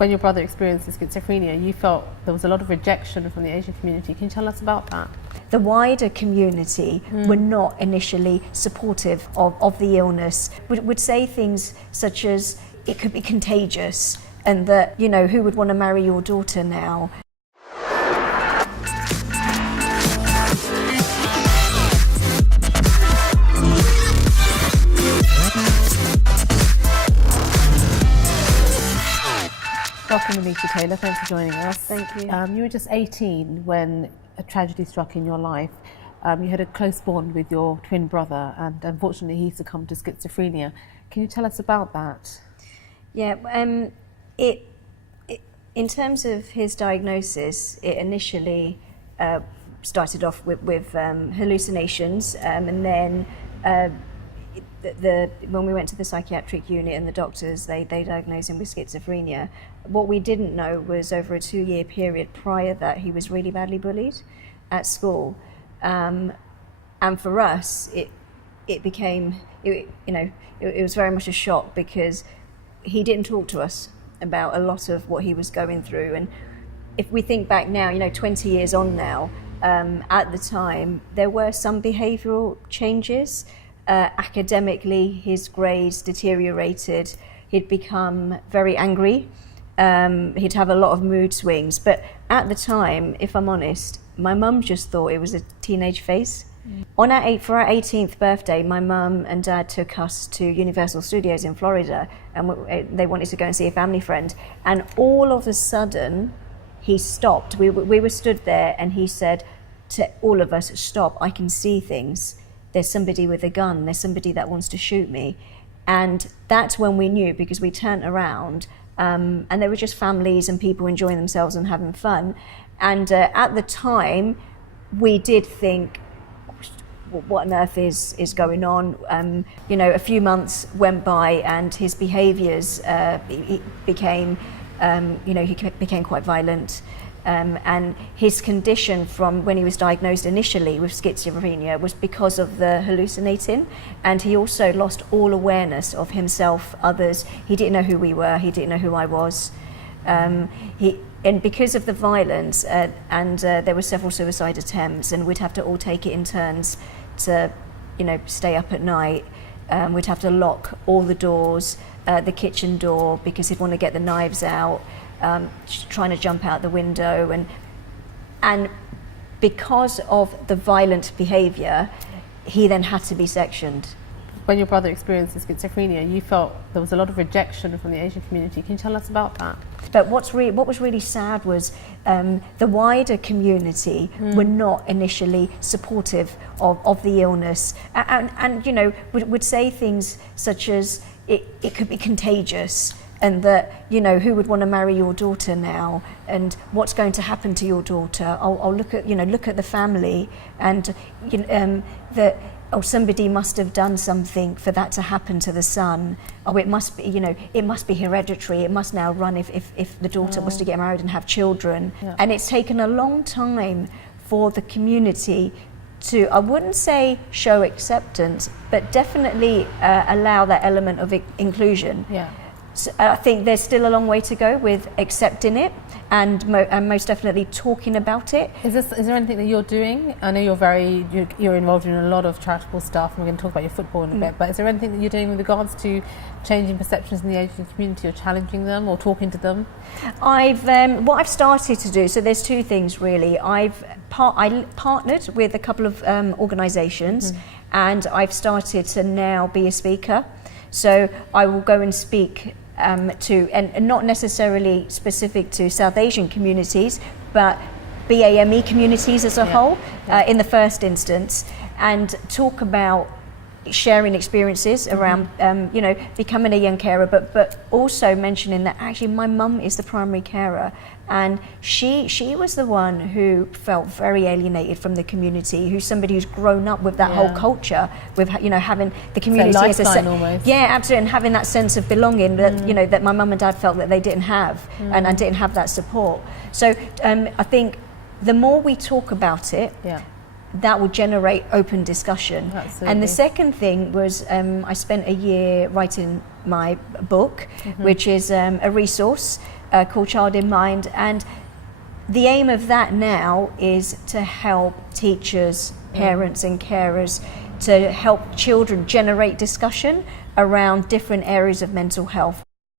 When your brother experienced schizophrenia, you felt there was a lot of rejection from the Asian community. Can you tell us about that? The wider community were not initially supportive of the illness, would say things such as it could be contagious and that, you know, who would want to marry your daughter now? Welcome, Manisha Tailor. Thanks for joining us. Thank you. You were just 18 when a tragedy struck in your life. You had a close bond with your twin brother, and unfortunately he succumbed to schizophrenia. Can you tell us about that? Yeah, in terms of his diagnosis, it initially started off with hallucinations, and then when we went to the psychiatric unit and the doctors, they diagnosed him with schizophrenia. What we didn't know was over a 2-year period prior that he was really badly bullied at school, and for us it became it was very much a shock because he didn't talk to us about a lot of what he was going through. And if we think back now, 20 years on now, at the time there were some behavioural changes. Academically, his grades deteriorated. He'd become very angry. He'd have a lot of mood swings. But at the time, if I'm honest, my mum just thought it was a teenage phase. For our 18th birthday, my mum and dad took us to Universal Studios in Florida, and they wanted to go and see a family friend. And all of a sudden, he stopped. We were stood there, and he said to all of us, "Stop! I can see things. There's somebody with a gun, there's somebody that wants to shoot me." And that's when we knew, because we turned around and there were just families and people enjoying themselves and having fun. And at the time, we did think, what on earth is going on? A few months went by and his behaviours became quite violent. And his condition from when he was diagnosed initially with schizophrenia was because of the hallucinating, and he also lost all awareness of himself, others. He didn't know who we were, he didn't know who I was. And because of the violence, there were several suicide attempts, and we'd have to all take it in turns to, stay up at night. We'd have to lock all the doors, the kitchen door, because he'd want to get the knives out. Trying to jump out the window, and because of the violent behaviour, he then had to be sectioned. When your brother experienced schizophrenia, you felt there was a lot of rejection from the Asian community. Can you tell us about that? But what was really sad was the wider community were not initially supportive of the illness, and would say things such as it could be contagious, and that, who would want to marry your daughter now, and what's going to happen to your daughter? I'll look at the family, and that somebody must have done something for that to happen to the son. It must be it must be hereditary. It must now run if the daughter was to get married and have children. Yeah. And it's taken a long time for the community to, I wouldn't say show acceptance, but definitely allow that element of inclusion. Yeah. So I think there's still a long way to go with accepting it and most definitely talking about it. Is there anything that you're doing? I know you're involved in a lot of charitable stuff, and we're going to talk about your football in a bit, but is there anything that you're doing with regards to changing perceptions in the Asian community, or challenging them, or talking to them? What I've started to do, so there's two things really. I partnered with a couple of organisations, and I've started to now be a speaker. So I will go and speak and not necessarily specific to South Asian communities, but BAME communities as a whole in the first instance, and talk about sharing experiences around becoming a young carer, but also mentioning that actually my mum is the primary carer, and she was the one who felt very alienated from the community, who's somebody who's grown up with that whole culture, with having the community as a almost. Yeah, absolutely, and having that sense of belonging that that my mum and dad felt that they didn't have, and didn't have that support. So I think the more we talk about it, that will generate open discussion. Absolutely. And the second thing was I spent a year writing my book, which is a resource called Child in Mind, and the aim of that now is to help teachers, parents and carers to help children generate discussion around different areas of mental health.